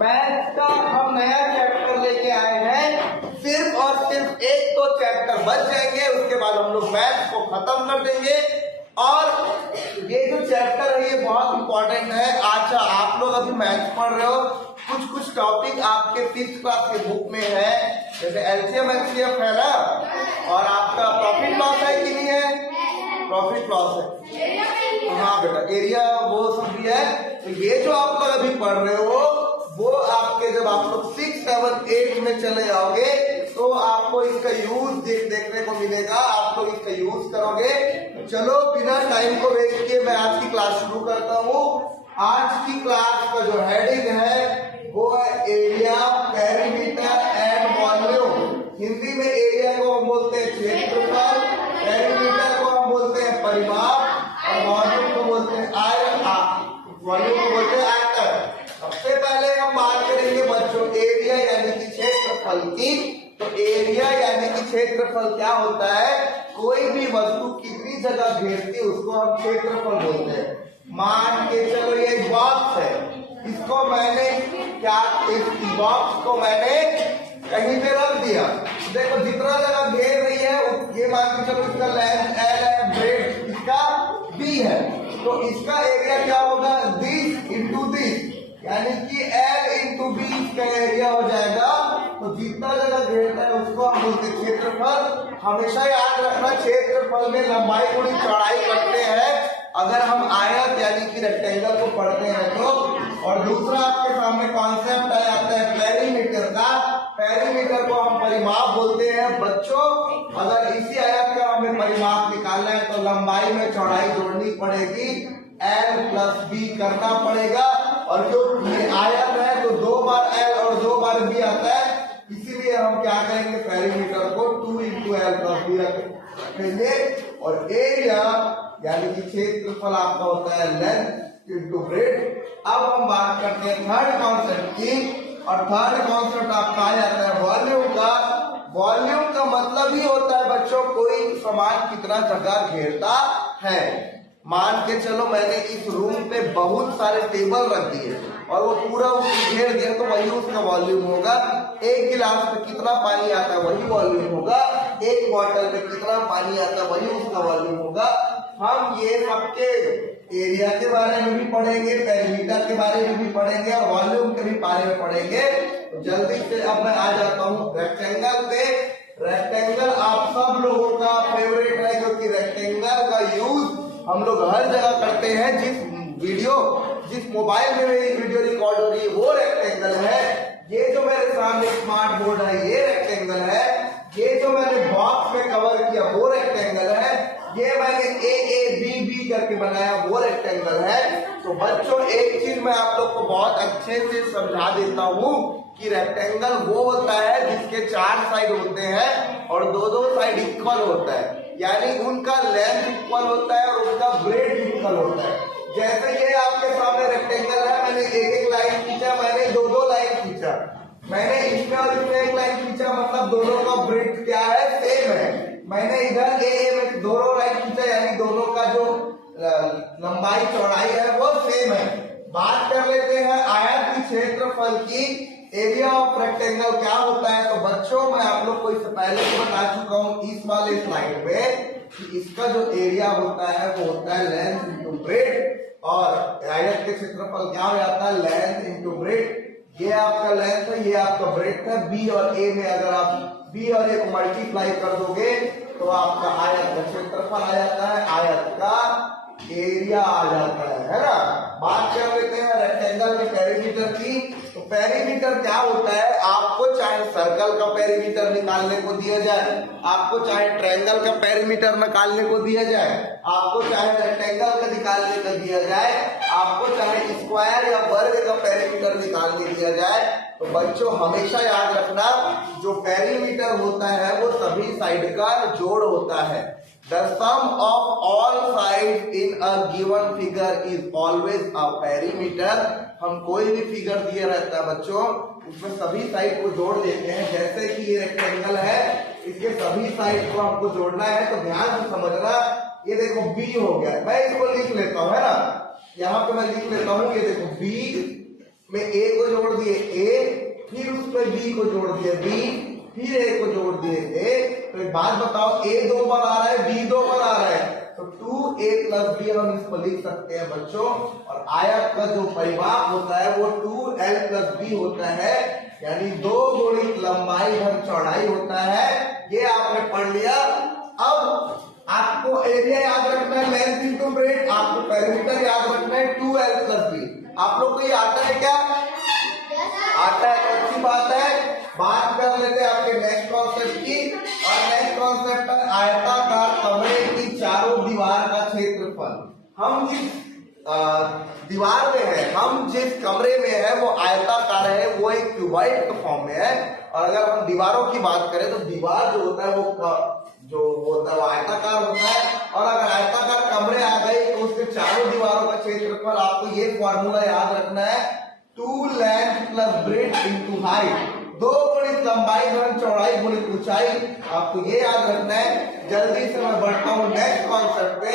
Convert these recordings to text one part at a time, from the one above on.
Math का हम नया चैप्टर लेके आए हैं। सिर्फ और सिर्फ एक तो चैप्टर बच जाएंगे, उसके बाद हम लोग मैथ को खत्म कर देंगे। और ये जो चैप्टर है ये बहुत इंपॉर्टेंट है। अच्छा, आप लोग अभी मैथ पढ़ रहे हो, कुछ टॉपिक आपके 5th क्लास के बुक में है, जैसे एलसीएम एचसीएफ है ना, और आपका प्रॉफिट लॉस है कि नहीं है? प्रॉफिट लॉस है, हाँ बेटा, एरिया वो सब भी है। तो ये जो आप लोग अभी पढ़ रहे हो वो आपके जब आप लोग 6, 7, 8 में चले जाओगे तो आपको इसका यूज देखने को मिलेगा, आप लोग इसका यूज करोगे। चलो बिना टाइम को वेस्ट किए मैं आज की क्लास शुरू करता हूँ। आज की क्लास का जो हेडिंग है वो है area, perimeter and volume. Hindi में एरिया को हम बोलते हैं क्षेत्रफल, पेरीमीटर को हम बोलते हैं परिमाप, और वॉल्यूम को बोलते हैं आयतन। सबसे पहले हम बात करेंगे बच्चों एरिया यानी कि क्षेत्रफल की। तो एरिया यानी कि क्षेत्रफल क्या होता है? कोई भी वस्तु कितनी जगह घेरती है उसको हम क्षेत्रफल बोलते हैं। मान के चलो ये बॉक्स है, इसको मैंने क्या, इस बॉक्स को मैंने कहीं पे रख दिया, देखो जितना जगह घेर रही है ये मान के चलो इसका लेंथ L है, ब्रेड इसका B है, तो इसका एरिया क्या होगा? दिस इंटू दिस, यानी कि L इंटू B इसका एरिया हो जाएगा। तो जितना जगह घेरता है उसको हम बोलते हैं क्षेत्रफल। हमेशा याद रखना क्षेत्रफल में लंबाई गुणी चौड़ाई करते हैं अगर हम आयत यानी कि रेक्टेंगल को पढ़ते हैं तो। और दूसरा आपके सामने कॉन्सेप्ट आ जाता है पेरीमीटर का। पेरीमीटर को हम परिमाप बोलते हैं बच्चों। अगर इसी आयत का हमें परिमाप निकालना है तो लंबाई में चौड़ाई जोड़नी पड़ेगी, L प्लस B करना पड़ेगा। और जो ये आयत है तो 2 बार L और 2 बार B आता है, इसीलिए हम क्या करेंगे, पेरीमीटर को 2 इंटू L प्लस B रखेंगे। और एरिया यानी कि क्षेत्रफल आपका होता है लेंथ इंटू ब्रेड। अब हम बात करते हैं थर्ड कॉन्सेप्ट की, और थर्ड कॉन्सेप्ट आपका आ जाता है वॉल्यूम का। वॉल्यूम का मतलब ही होता है बच्चों कोई सामान कितना जगह घेरता है। मान के चलो मैंने इस रूम पे बहुत सारे टेबल रख दिए और वो पूरा उसको घेर दिया, तो वही उसका वॉल्यूम होगा। एक गिलास में कितना पानी आता है वही वॉल्यूम होगा, एक बॉटल में कितना पानी आता है वही उसका वॉल्यूम होगा। हम ये सबके एरिया के बारे में भी पढ़ेंगे, पेरीमीटर के बारे में भी पढ़ेंगे और वॉल्यूम के भी बारे में पढ़ेंगे। तो जल्दी से अब मैं आ जाता हूँ रेक्टेंगल पे। रेक्टेंगल आप सब लोगों का फेवरेट है क्योंकि रेक्टेंगल का यूज हम लोग हर जगह करते हैं। जिस मोबाइल में मेरी वीडियो रिकॉर्ड हो रही है वो रेक्टेंगल है। ये जो मेरे सामने स्मार्ट बोर्ड है ये रेक्टेंगल है। ये जो मैंने बॉक्स में कवर किया वो रेक्टेंगल है। ये मैंने AABB करके बनाया वो रेक्टेंगल है। तो बच्चों एक चीज मैं आप लोग को बहुत अच्छे से समझा देता हूँ कि रेक्टेंगल वो होता है जिसके 4 साइड होते हैं और 2-2 साइड इक्वल होता है, यानी उनका लेंथ इक्वल होता है और उनका ब्रेड इक्वल होता है। जैसे ये आपके सामने रेक्टेंगल है, मैंने एक लाइन खींचा, मैंने 2-2 लाइन खींचा, मैंने इसमें और इसमें एक लाइन खींचा, मतलब दोनों का ब्रेड क्या है? सेम है। मैंने इधर AA में दोनों लाइन खींचा, यानी दोनों का जो लंबाई चौड़ाई है वो सेम है। बात कर लेते हैं आयत की क्षेत्रफल की। एरिया ऑफ रेक्टेंगल क्या होता है? तो बच्चों मैं आप लोग को इससे पहले भी बता चुका हूँ इस वाले स्लाइड में कि इसका जो एरिया होता है वो होता है लेंथ इंटू ब्रेड, और आयत के क्षेत्रफल क्या हो जाता है? Length into breadth. ये आपका लेंथ है, ये आपका ब्रेड है। B और A में अगर आप B और A को मल्टीप्लाई कर दोगे तो आपका आयत का क्षेत्रफल आ जाता है, आयत का एरिया आ जाता है ना। बात कर लेते हैं रेक्टेंगल के पेरीमीटर की। तो पेरीमीटर क्या होता है? आपको चाहे सर्कल का पेरीमीटर निकालने को दिया जाए, आपको चाहे ट्रायंगल का पेरीमीटर निकालने को दिया जाए, आपको चाहे रेक्टेंगल का निकालने का दिया जाए, आपको चाहे स्क्वायर या वर्ग का पेरीमीटर निकालने दिया जाए, तो बच्चों हमेशा याद रखना जो पेरीमीटर होता है वो सभी साइड का जोड़ होता है। The sum of all sides in a given figure is always a perimeter। हम कोई भी फिगर दिया रहता है बच्चों, उसमें सभी साइड को जोड़ देते हैं। जैसे कि ये रेक्टेंगल है, इसके सभी साइड को हमको जोड़ना है, तो ध्यान से समझना। ये देखो B हो गया, मैं इसको लिख लेता हूँ, है ना, यहाँ पे मैं लिख लेता हूँ, ये देखो B में ए को जोड़ दिए ए, फिर उसमें बी को जोड़ दिए बी, फिर ए को जोड़ दिए ए। तो एक बात बताओ, ए 2 बार आ रहा है, बी 2 बार आ रहा है, तो 2a + b हम इसको लिख सकते हैं बच्चों। और आयत का जो परिमाप होता है वो 2l + b होता है, यानी 2 गुणित लंबाई धन चौड़ाई होता है। ये आपने पढ़ लिया। अब आपको एरिया याद रखना है, लेंथ इनटू ब्रेड्थ, आपको पेरीमीटर याद रखना है 2l + b। आप लोग को ये आता है क्या? आता है, अच्छी बात है। बात कर लेते हैं आपके नेक्स्ट कॉन्सेप्ट की, और नेक्स्ट कॉन्सेप्ट है आयताकार कमरे की चारों दीवार का क्षेत्रफल। हम जिस दीवार में है, हम जिस कमरे में है वो आयताकार है, वो एक क्यूबॉइड के फॉर्म में है। और अगर हम दीवारों की बात करें तो दीवार जो होता है वो आयताकार होता है। और अगर आयताकार कमरे आ गए तो उसके चारों दीवारों का क्षेत्रफल, आपको ये फॉर्मूला याद रखना है, 2 लेंथ + ब्रेड्थ × हाइट, 2 गुणित लंबाई धन चौड़ाई गुणित ऊंचाई। आपको ये याद रखना है। जल्दी से मैं बढ़ता हूँ नेक्स्ट कॉन्सेप्ट पे।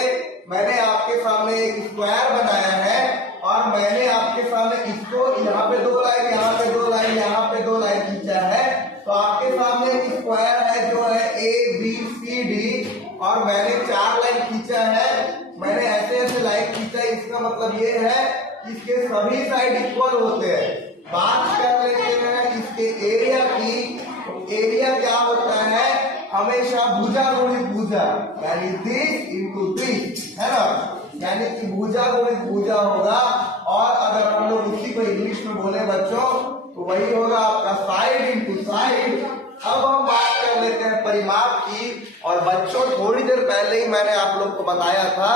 मैंने आपके सामने एक स्क्वायर बनाया है, और मैंने आपके सामने इसको यहाँ पे 2 लाइन, यहाँ पे 2 लाइन, यहाँ पे 2 लाइन खींचा है। तो आपके सामने एक स्क्वायर है जो है ABCD, और मैंने 4 लाइन खींचा है। मैंने ऐसे ऐसे लाइन खींचा है, इसका मतलब ये है इसके सभी साइड इक्वल होते हैं। बात कर लेते हैं इसके एरिया की। तो एरिया क्या होता है? हमेशा भुजा गुणित भुजा, यानी दिस इंटू दिस, है ना, यानी कि भुजा गुणित भुजा होगा। और अगर हम लोग उसी को इंग्लिश में बोले बच्चों तो वही होगा आपका साइड इंटू साइड। अब हम बात कर लेते हैं परिमाप की। और बच्चों थोड़ी देर पहले ही मैंने आप लोग को बताया था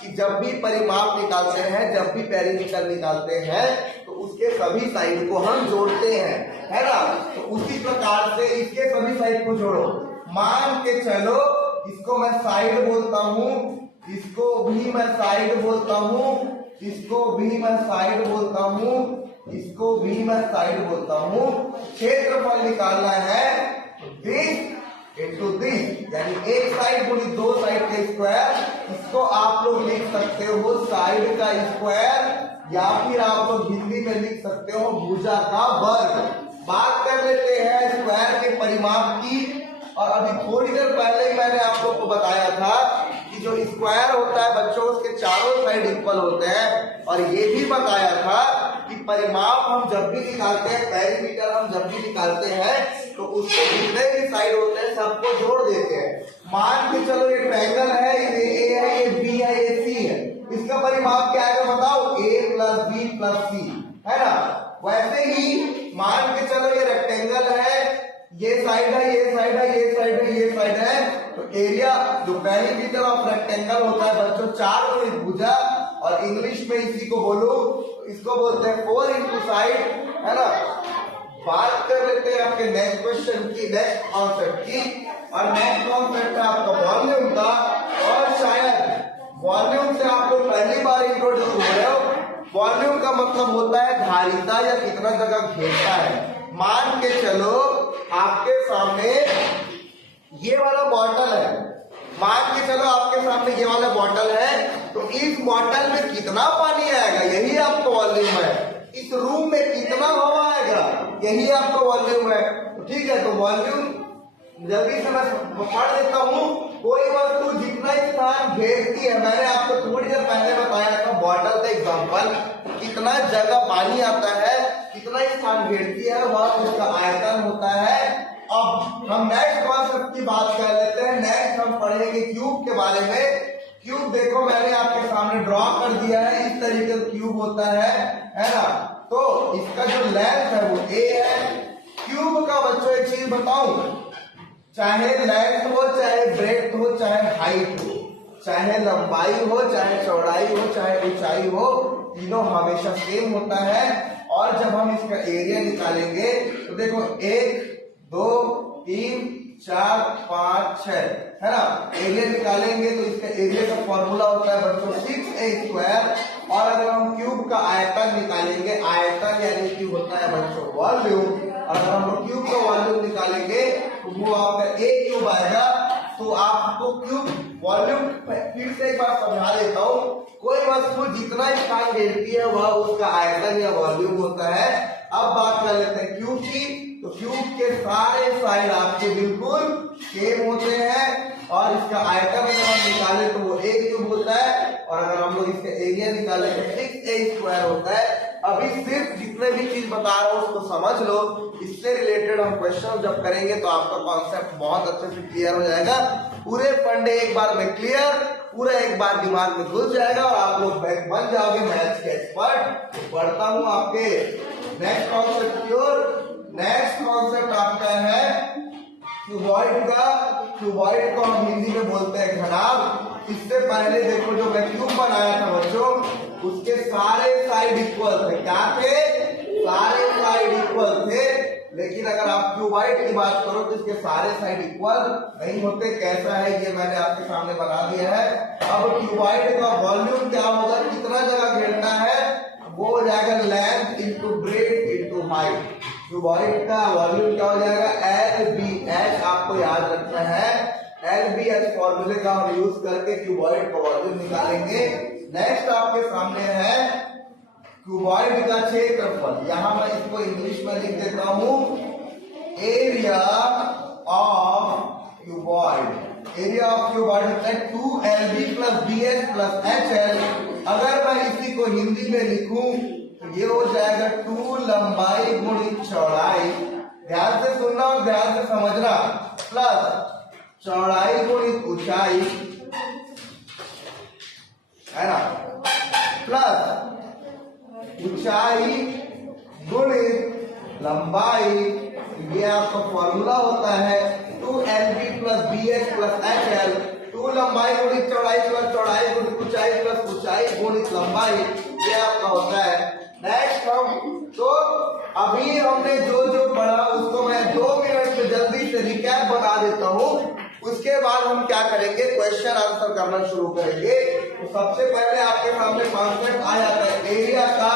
कि जब भी परिमाप निकालते हैं, जब भी पेरीमीटर निकालते हैं, तो उसके सभी साइड को हम जोड़ते हैं, है ना। तो उसी प्रकार से इसके सभी साइड को जोड़ो। मान के चलो इसको मैं साइड बोलता हूँ, इसको भी मैं साइड बोलता हूँ, इसको भी मैं साइड बोलता हूँ, इसको भी मैं साइड बोलता हूँ। क्षेत्रफल निकालना है दिस इंटू दिस, यानी एक साइड गुणित 2 साइड का स्क्वायर। इसको आप लोग लिख सकते हो साइड का स्क्वायर, या फिर आप लोग हिंदी में लिख सकते हो भुजा का वर्ग। बात कर लेते हैं स्क्वायर के परिमाप की। और अभी थोड़ी देर पहले ही मैंने आप लोग को बताया था कि जो स्क्वायर होता है बच्चों, उसके चारों साइड इक्वल होते हैं। और ये भी बताया था कि परिमाप हम जब भी निकालते हैं, पेरीमीटर हम जब भी निकालते हैं, तो उसके जितने भी साइड होते हैं सबको जोड़ देते हैं। मान के चलो ये ट्रायंगल है, ये ए है, ये बी है, ये सी है। इसका परिमाप क्या है बताओ? A + B + C, है ना। वैसे ही मान के चलो ये रेक्टेंगल है, ये साइड है, ये साइड है, ये साइड है, ये साइड है। तो एरिया जो पेरीमीटर ऑफ रेक्टेंगल होता है बच्चों 4 गुणित भुजा, और इंग्लिश में इसी को बोलो, इसको बोलते हैं 4 इंटू साइड, है ना। बात कर लेते हैं आपके नेक्स्ट क्वेश्चन की, नेक्स्ट कॉन्सेप्ट की। और नेक्स्ट कॉन्सेप्ट है आपका वॉल्यूम का। और शायद वॉल्यूम से आप लोग पहली बार इंट्रोड्यूस हो रहे हो। वॉल्यूम का मतलब होता है धारिता, या कितना जगह घेरता है। मान के चलो आपके सामने ये वाला बॉटल है, मान के चलो आपके सामने ये वाला बॉटल है, तो इस बॉटल में कितना पानी आएगा, यही आपका वॉल्यूम है। इस रूम में कितना हवा आएगा, यही आपका वॉल्यूम है। तो ठीक है, तो वॉल्यूम जल्दी से मैं पढ़ देता हूँ। कोई वस्तु जितना स्थान घेरती है, मैंने आपको थोड़ी देर पहले बताया था बॉटल का एग्जांपल, कितना जगह पानी आता है, कितना स्थान घेरती है, वह उसका आयतन होता है। अब हम नेक्स्ट कॉन्सेप्ट की बात कर लेते हैं। नेक्स्ट हम पढ़ेंगे क्यूब के बारे में। क्यूब देखो मैंने आपके सामने ड्रॉ कर दिया है, इस तरीके का क्यूब होता है ना। तो इसका जो लेंथ है वो a है। क्यूब का बच्चों एक चीज बताऊं, चाहे लेंथ हो, चाहे ब्रेड्थ हो, चाहे हाइट हो, चाहे लंबाई हो, चाहे चौड़ाई हो, चाहे ऊंचाई हो, तीनों हमेशा सेम होता है। और जब हम इसका एरिया निकालेंगे तो देखो 1 2 3 4 5 6, है ना। एरिया निकालेंगे तो इसका एरिया का फॉर्मूला होता है बच्चों 6a²। और अगर हम क्यूब का आयतन निकालेंगे, आयतन यानी कि होता है बच्चों वॉल्यूम, अगर हम लोग क्यूब का वॉल्यूम निकालेंगे तो वो आपका a³ आएगा। तो आपको क्यूब वॉल्यूम फिर से एक बार समझा देता हूँ। कोई वस्तु जितना स्थान घेरती है वह उसका आयतन या वॉल्यूम होता है। अब बात कर लेते हैं क्यूब की। तो क्यूब के सारे साइड आपके बिल्कुल सेम होते हैं और इसका आयतन अगर हम निकाले तो वो एक क्यूब होता है और अगर हम लोग इसका एरिया निकाले तो 6a स्क्वायर होता है। अभी सिर्फ जितने भी चीज बता रहा हूँ उसको समझ लो। इससे रिलेटेड हम क्वेश्चन जब करेंगे तो आपका कॉन्सेप्ट बहुत अच्छे से क्लियर हो जाएगा। पूरे फंडे एक बार में क्लियर, पूरा एक बार दिमाग में घुस जाएगा और आप लोग बन जाओगे मैथ्स के एक्सपर्ट। बढ़ता हूँ आपके नेक्स्ट कॉन्सेप्ट की ओर। नेक्स्ट कॉन्सेप्ट आपका है क्यूबॉइड का। क्यूबॉइड को हम हिंदी में बोलते हैं घनाभ। इससे पहले देखो जो मैं क्यूब बनाया था बच्चों, उसके सारे साइड इक्वल थे। क्या थे? सारे साइड इक्वल थे। लेकिन अगर आप क्यूबॉइड की बात करो तो इसके सारे साइड इक्वल नहीं होते। कैसा है ये मैंने आपके सामने बना दिया है। अब क्यूबॉइड का वॉल्यूम क्या होगा, कितना जगह घेरता है, वो हो जाएगा length into breadth into height. Cuboid का वॉल्यूम क्या हो जाएगा, LBH। आपको याद रखना है LBH फॉर्मूले का हम यूज करके क्यूबॉइड का वॉल्यूम निकालेंगे। नेक्स्ट आपके सामने है क्यूबॉइड का क्षेत्रफल। यहां मैं इसको इंग्लिश में लिख देता हूं area of cuboid. Area of cuboid होता है 2LB plus BH plus HL। अगर मैं इसी को हिंदी में लिखूं तो ये हो जाएगा 2 लंबाई गुणित चौड़ाई। ध्यान से सुनना और ध्यान से समझना। प्लस चौड़ाई गुणित ऊंचाई, है ना, प्लस ऊंचाई गुणित लंबाई। ये आपका फॉर्मूला होता है 2LB plus BH plus HL। 2 लंबाई गुणित चौड़ाई प्लस चौड़ाई गुणित ऊंचाई प्लस ऊंचाई गुणित लंबाई, ये आपका होता है। नेक्स्ट हम तो अभी हमने जो जो पढ़ा उसको मैं 2 मिनट में जल्दी से रिकैप बना देता हूँ। उसके बाद हम क्या करेंगे, क्वेश्चन आंसर करना शुरू करेंगे। तो सबसे पहले आपके सामने कॉन्सेप्ट आ जाता है एरिया का।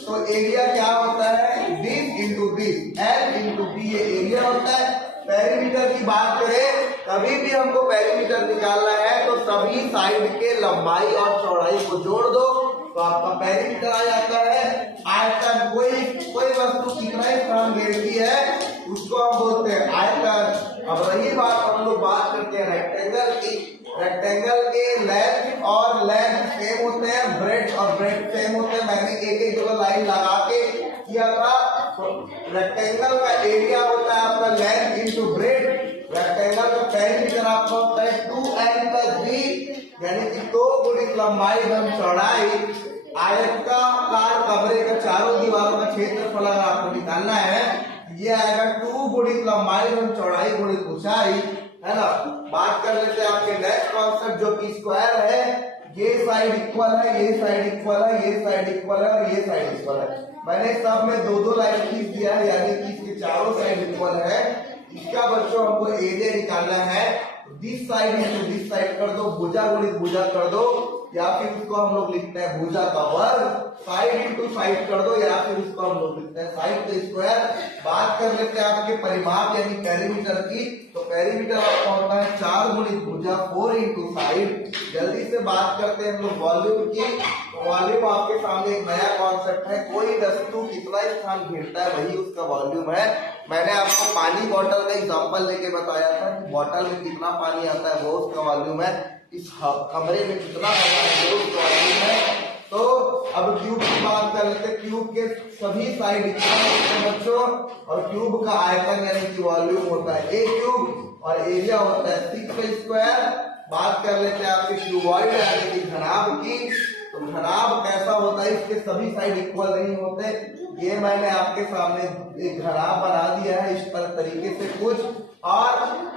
तो एरिया क्या होता है, this into this, L into B, ये एरिया होता है। पेरीमीटर की बात करें, कभी भी हमको पेरीमीटर निकालना है तो सभी साइड के लंबाई और चौड़ाई को जोड़ दो तो आपका पेरीमीटर आ जाता है। आयतन, कोई वस्तु कितना स्थान घेरती है उसको हम बोलते हैं आयतन। अब रही बात, हम लोग बात करते हैं रेक्टेंगल की। रेक्टेंगल के लेंथ और लेंथ सेम होते हैं, ब्रेड और ब्रेड सेम होते हैं। मैंने एक एक दो लाइन लगा के किया था। तो रेक्टेंगल का एरिया होता है आपका लेंथ इंटू ब्रेड। रेक्टेंगल का पेरीमीटर आपका होता है 2L प्लस B, यानी कि 2 गुणित लंबाई गुणित चौड़ाई। आयताकार कमरे का चारों दीवारों का क्षेत्रफल अगर आपको निकालना है, ये आएगा 2 गुणित लंबाई गुणित चौड़ाई गुणित ऊंचाई, है ना। बात कर लेते हैं आपके नेक्स्ट कॉन्सेप्ट जो कि स्क्वायर है। ये साइड इक्वल है, ये साइड इक्वल है, ये साइड इक्वल है और ये साइड इक्वल है। मैंने सब में 2-2 लाइन खींच दिया है, यानी कि इसके चारों साइड इक्वल है। इसका बच्चों हमको एरिया निकालना है। This side into this side कर दो, भुजा गुणित भुजा कर दो, या फिर उसको हम लोग लिखते हैं भुजा का वर्ग। साइड इंटू साइड कर दो, या फिर उसको हम लोग लिखते हैं साइड का स्क्वायर। बात कर लेते हैं आपके परिमाप यानी पेरीमीटर की। तो पेरीमीटर आपका होता है 4 गुणित भुजा 4 इंटू साइड। जल्दी से बात करते हैं हम लोग वॉल्यूम की। वॉल्यूम आपके सामने एक नया कॉन्सेप्ट है। कोई वस्तु कितना स्थान घेरता है वही उसका वॉल्यूम है। मैंने आपको पानी बॉटल का एग्जांपल लेके बताया था कि बॉटल में कितना पानी आता है वो उसका वॉल्यूम है। इस कमरे में कितना हवा है वो उसका वॉल्यूम है। तो अब क्यूब की बात कर लेते हैं। क्यूब के सभी साइड इक्वल होते हैं बच्चों, और क्यूब का आयतन यानी कि वॉल्यूम होता है एक क्यूब और एरिया होता है 6 स्क्वायर। बात कर लेते हैं आपके क्यूबॉइड यानी कि घनाभ की। तो घनाभ कैसा होता है, इसके सभी साइड इक्वल नहीं होते। ये मैंने आपके सामने एक घनाभ बना दिया है इस तरीके से कुछ, और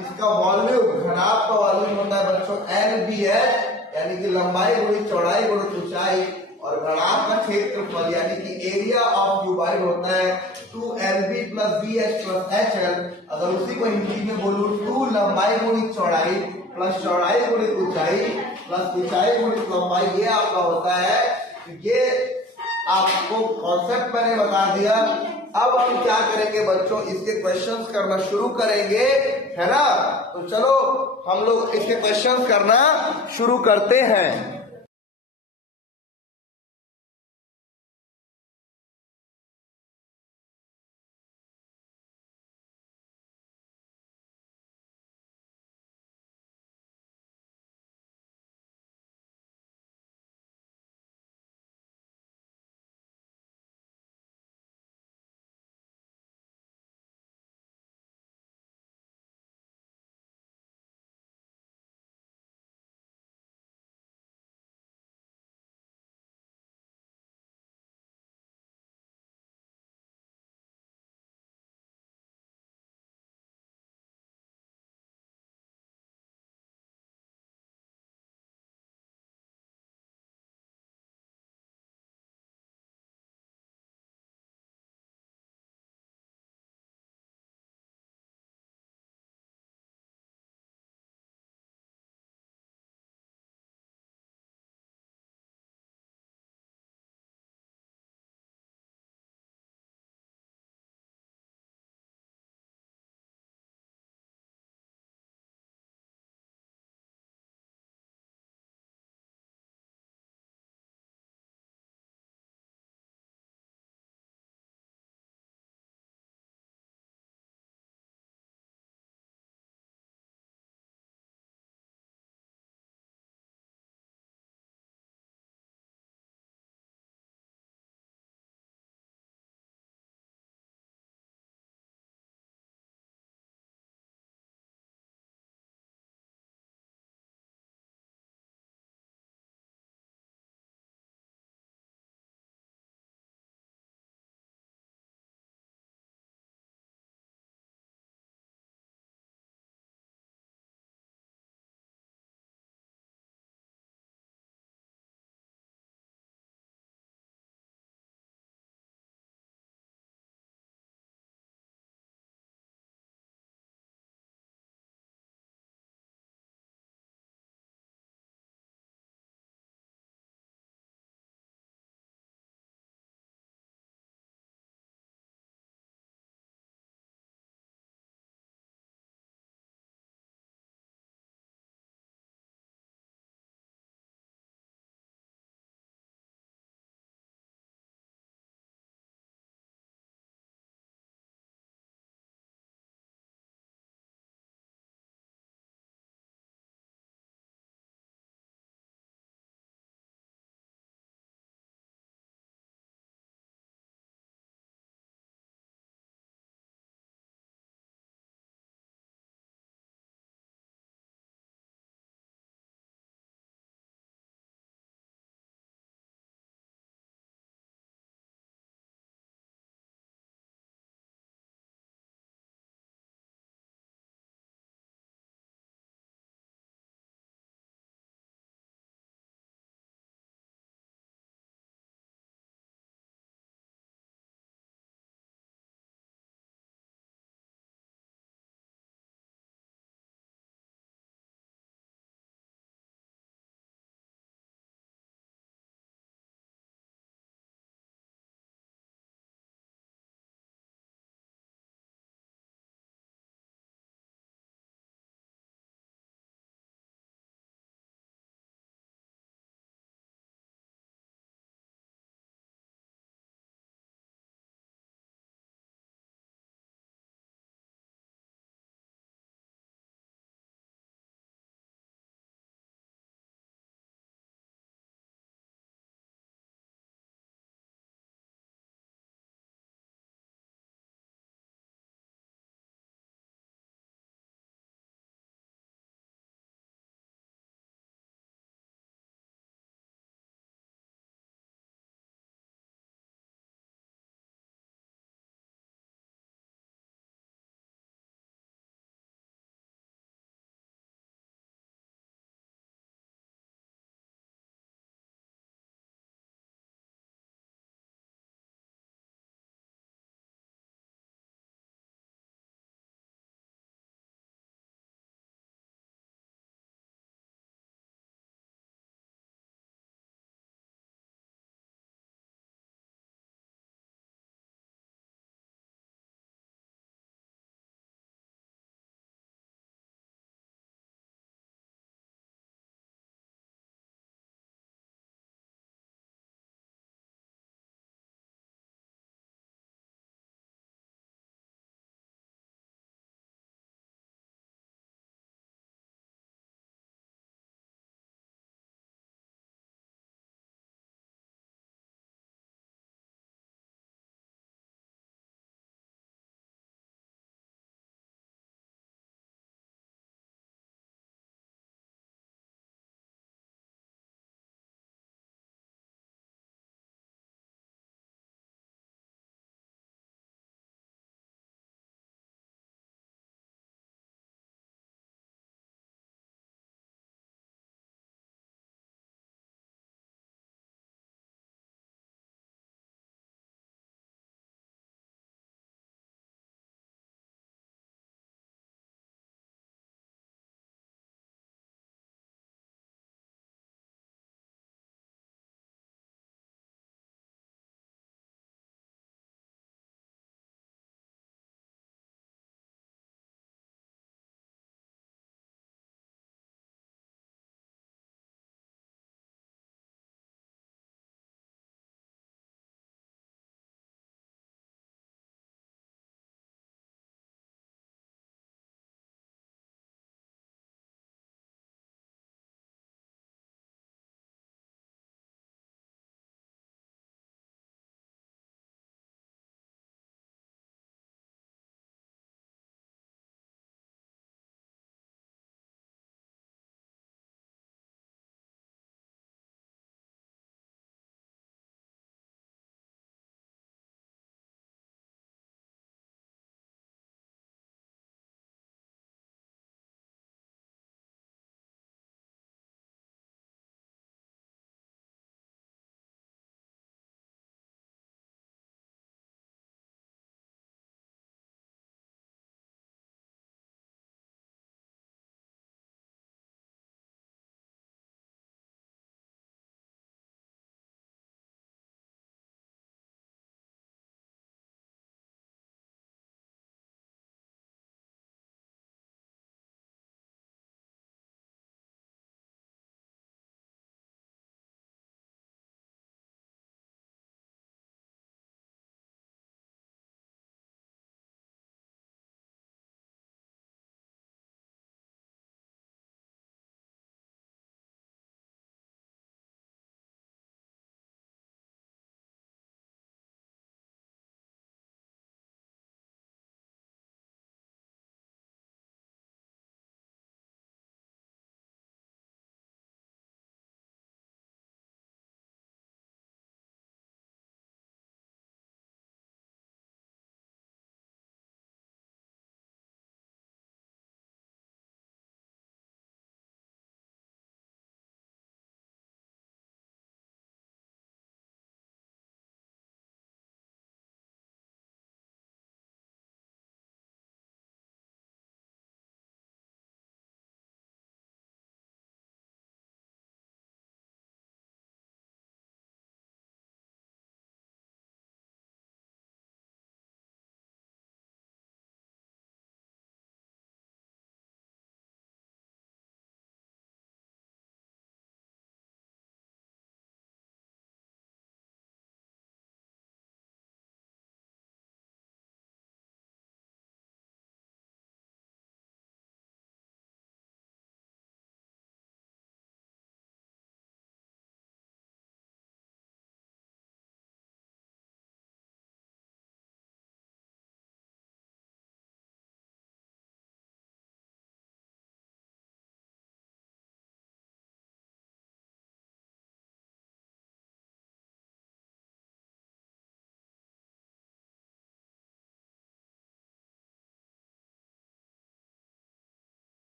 इसका वॉल्यूम, घनाभ का वॉल्यूम होता है बच्चों LBH, यानी कि लंबाई गुणित चौड़ाई गुणित ऊंचाई, और घनाभ का क्षेत्रफल यानी कि एरिया ऑफ क्यूबॉइड होता है 2LB plus BH plus HL। अगर उसी को हिंदी में बोलूं 2 लंबाई गुणित चौड़ाई प्लस चौड़ाई गुणित ऊंचाई प्लस ऊंचाई गुणित लंबाई, ये आपका होता है। ये आपको कॉन्सेप्ट मैंने बता दिया। अब हम क्या करेंगे बच्चों, इसके क्वेश्चंस करना शुरू करेंगे, है ना। तो चलो हम लोग इसके क्वेश्चन करना शुरू करते हैं।